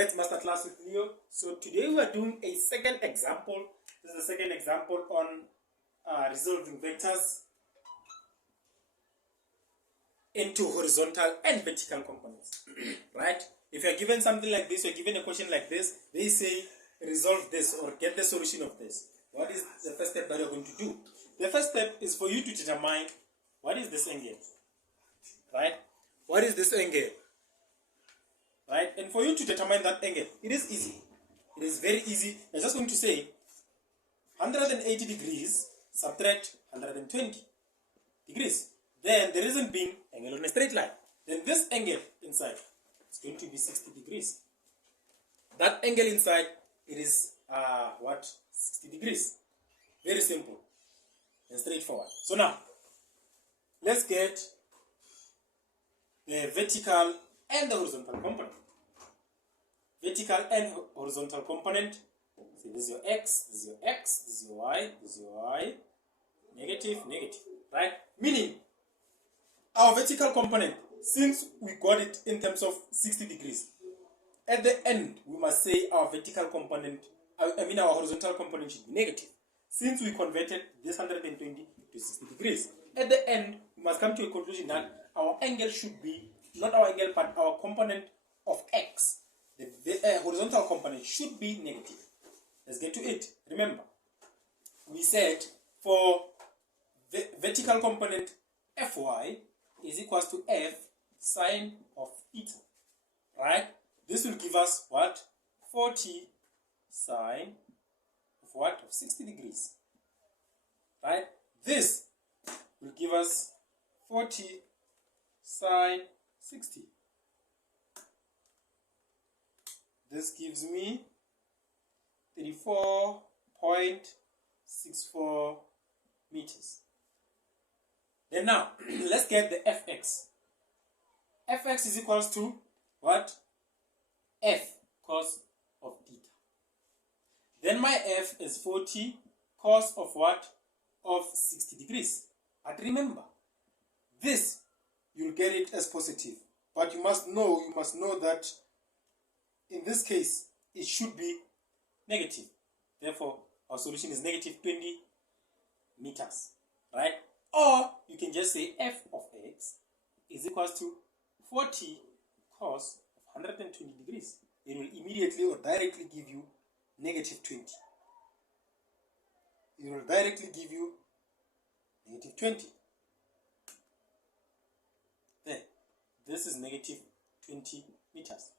Maths Masterclass with Leo. So today we are doing a second example. This is the second example on resolving vectors into horizontal and vertical components. Right? If you're given something like this, you're given a question like this, they say resolve this or get the solution of this. What is the first step that you're going to do? The first step is for you to determine what is this angle. Right? What is this angle? Right? And for you to determine that angle, it is easy. It is very easy. You're just going to say 180 degrees subtract 120 degrees. Then the reason being angle on a straight line. Then this angle inside is going to be 60 degrees. That angle inside, it is 60 degrees. Very simple and straightforward. So now, let's get the vertical and the horizontal component. Vertical and horizontal component. So this is your x, this is your x, this is your y, this is your y. Negative, negative. Right? Meaning, our vertical component, since we got it in terms of 60 degrees, at the end, we must say our vertical component, our horizontal component should be negative. Since we converted this 120 to 60 degrees, at the end, we must come to a conclusion that our angle should be, not our angle, but our component of x, the horizontal component should be negative. Let's get to it. Remember, we said for the vertical component Fy is equals to F sine of theta. Right? This will give us what? 40 sine of what? Of 60 degrees. Right? This will give us 40 sine 60. This gives me 34.64 meters. Then now, let's get the fx. Fx is equals to what? F cos of theta. Then my f is 40 cos of what? Of 60 degrees. But remember, this, you'll get it as positive. But you must know that in this case, it should be negative. Therefore, our solution is negative 20 meters. Right? Or you can just say f of x is equals to 40 cos of 120 degrees. It will immediately or directly give you negative 20. It will directly give you negative 20. There. This is negative 20 meters.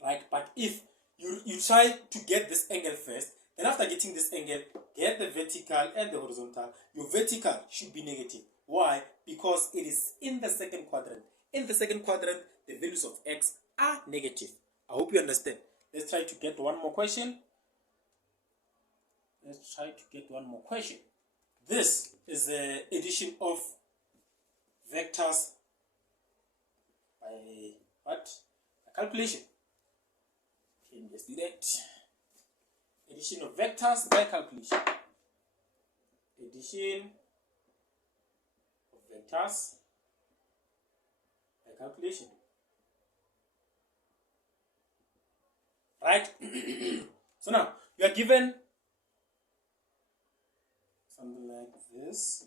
Right? But if you try to get this angle first, then after getting this angle, get the vertical and the horizontal. Your vertical should be negative. Why? Because it is in the second quadrant. In the second quadrant, the values of x are negative. I hope you understand. Let's try to get one more question. This is the addition of vectors by what? A calculation. Okay, let's do that. Addition of vectors by calculation. Addition of vectors by calculation. Right? So now, you are given something like this.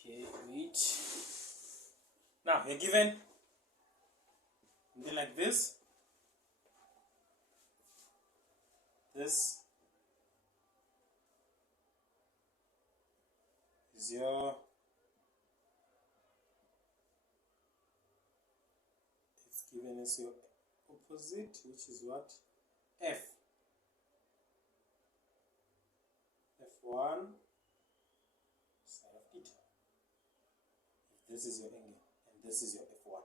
Okay, wait. Now, you're given something like this. This is your given as your opposite, which is what? F. F1 sine of theta. This is your angle, and this is your F1.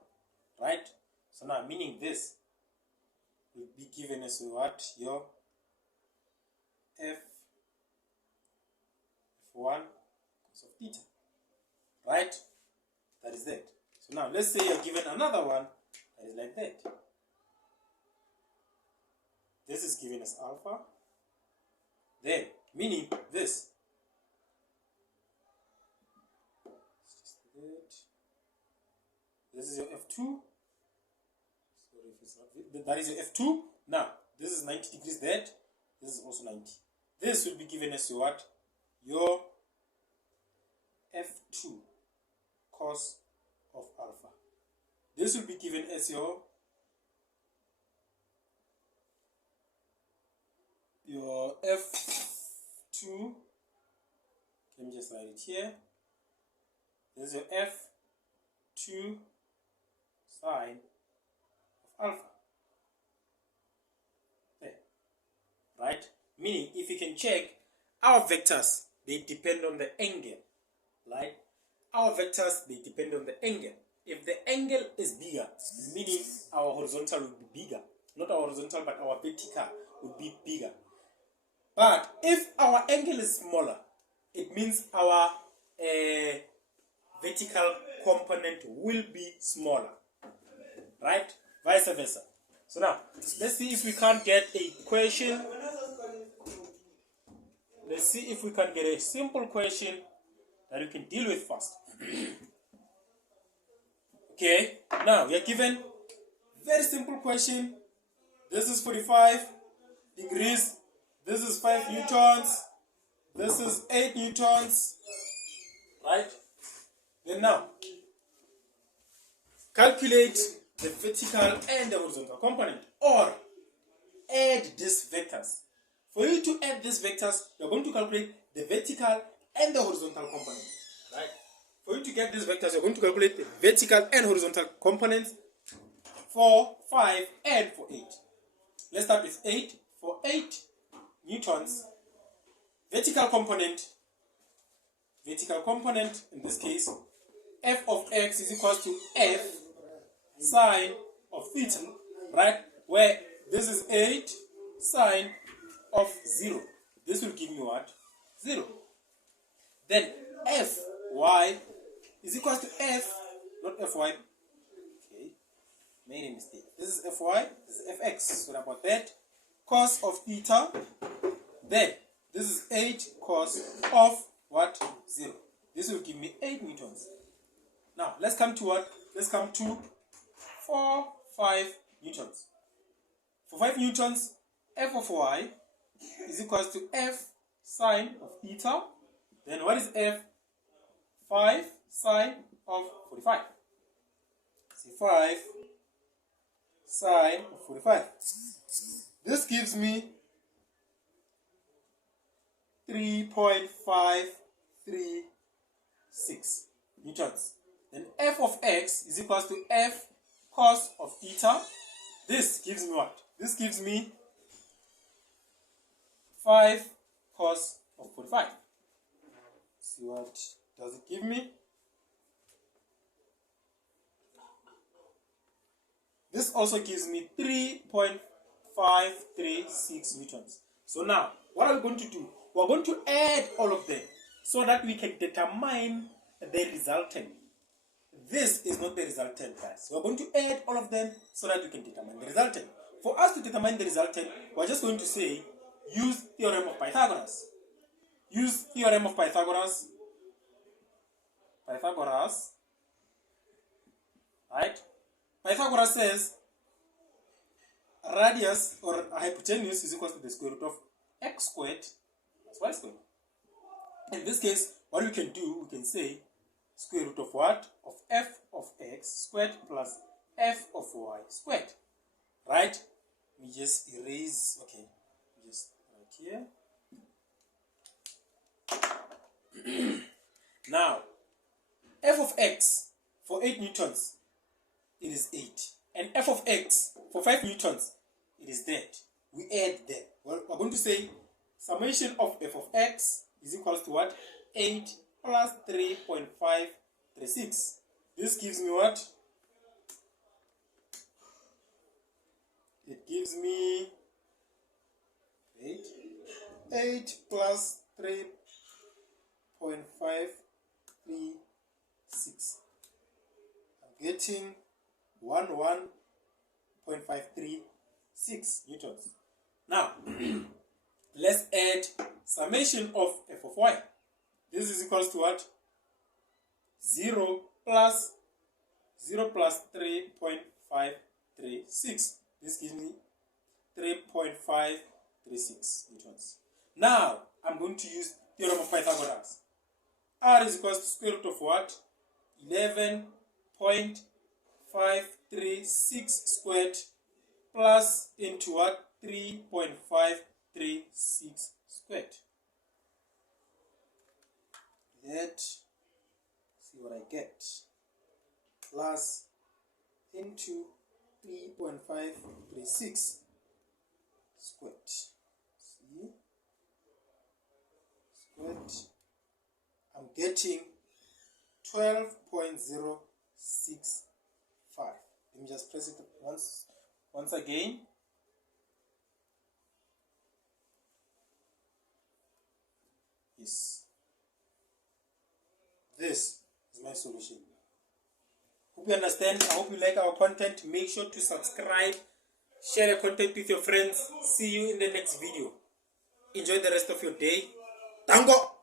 Right? So now, meaning this will be given as what? Your F1 cos of theta. Right? That is that. So now, let's say you're given another one that is like that. This is given as alpha. Then, meaning this This is your F2. Sorry if it's not. That is your F2. Now, this is 90 degrees that. This is also 90. This will be given as your what? Your F2 cos of alpha. This will be given as your F2. Let me just write it here. This is your F2 sine of alpha. There. Right? Meaning, if you can check, our vectors, they depend on the angle. Right? Our vectors, they depend on the angle. If the angle is bigger, meaning our horizontal will be bigger. Not our horizontal, but our vertical will be bigger. But if our angle is smaller, it means our vertical component will be smaller. Right? Vice versa. So now, let's see if we can't get a question. Let's see if we can get a simple question that we can deal with first. Okay, now we are given very simple question. This is 45 degrees. This is 5 newtons. This is 8 newtons. Right? Then now, calculate the vertical and the horizontal component, or add these vectors. For you to add these vectors, you're going to calculate the vertical and the horizontal component. Right? For you to get these vectors, you're going to calculate the vertical and horizontal components for 5 and for 8. Let's start with 8. For 8 newtons, vertical component in this case, f of x is equal to f sine of theta, right? Where this is 8 sine of 0. This will give me what? 0. Then fy is equal to f, not fy. Okay, made a mistake. This is fy, this is fx. So what about that? Cos of theta. Then this is 8 cos of what? 0. This will give me 8 newtons. Now let's come to what? Let's come to 5 newtons. For 5 newtons, f of y is equal to f sine of theta. Then what is f? 5 sine of 45. See, 5 sine of 45. This gives me 3.536 newtons. Then f of x is equal to f cos of theta. This gives me what? This gives me 5 cos of 45. See what does it give me? This also gives me 3.536 newtons. So now, what are we going to do? We're going to add all of them so that we can determine the resultant. This is not the resultant, guys. We're going to add all of them so that we can determine the resultant. For us to determine the resultant, we're just going to say, use theorem of Pythagoras. Use theorem of Pythagoras. Right? Pythagoras says radius or hypotenuse is equal to the square root of x squared plus y squared. In this case, what we can do, we can say square root of what? Of f of x squared plus f of y squared. Right? We just erase, okay, just right here. Now, f of x for 8 newtons, it is 8. And f of x for 5 newtons, it is that. We add them. Well, we're going to say summation of f of x is equal to what? 8 plus 3.536. This gives me what? It gives me 8 plus 3.536. I'm getting 11.536 newtons. Now, let's add summation of f of y. This is equal to what? 0 plus 0 plus 3.536. This gives me 3.536 newtons. Now, I'm going to use theorem of Pythagoras. R is equals to square root of what? 11.536 squared plus into what? 3.536 squared. That, see what I get, plus into 3.536 squared. See? Squared. I'm getting 12.065. Let me just press it once again. Yes. This is my solution. Hope you understand. I hope you like our content. Make sure to subscribe, share the content with your friends. See you in the next video. Enjoy the rest of your day. Tango!